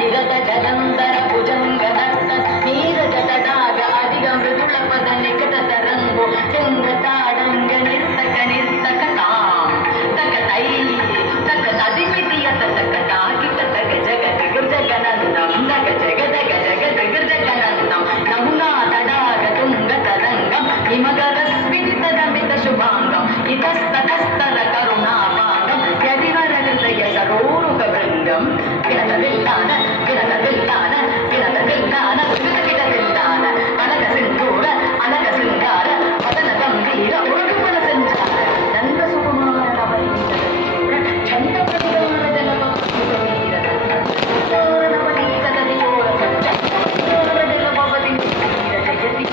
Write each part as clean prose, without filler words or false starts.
నిరత జలంధర భుజంగనర్త నీరజ తడాగ అధిగ మృదుల పద నికట తరంగో తుంగ తాడంగ నిర్తక నిర్తక తాం తక తై తక తదిమితియ తక తాకి తక జగ జగనందం నగ జగద జగద జగనందం నమునా తడాగ తుంగ తరంగం హిమగర స్మితదమిత శుభాంగం ఇతస్తతస్తర కరుణాపాంగం యదివర హృదయ సరోరుక బృంగం గిరత విల్లాన గిరత విల్లాన గిరత విల్లాన గిరత విల్లాన అనగ సింధూర అనగ శృంగార వదన గంభీర ఉరుకుపల సంచార నంద సుకుమార నవనీత చంద ప్రతిగాన జనమ నవనీత గదియోర చంద్ర జలమవతి జయతి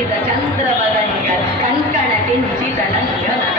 ఇద చంద్రవదంగ కంకణ కించిత నంగన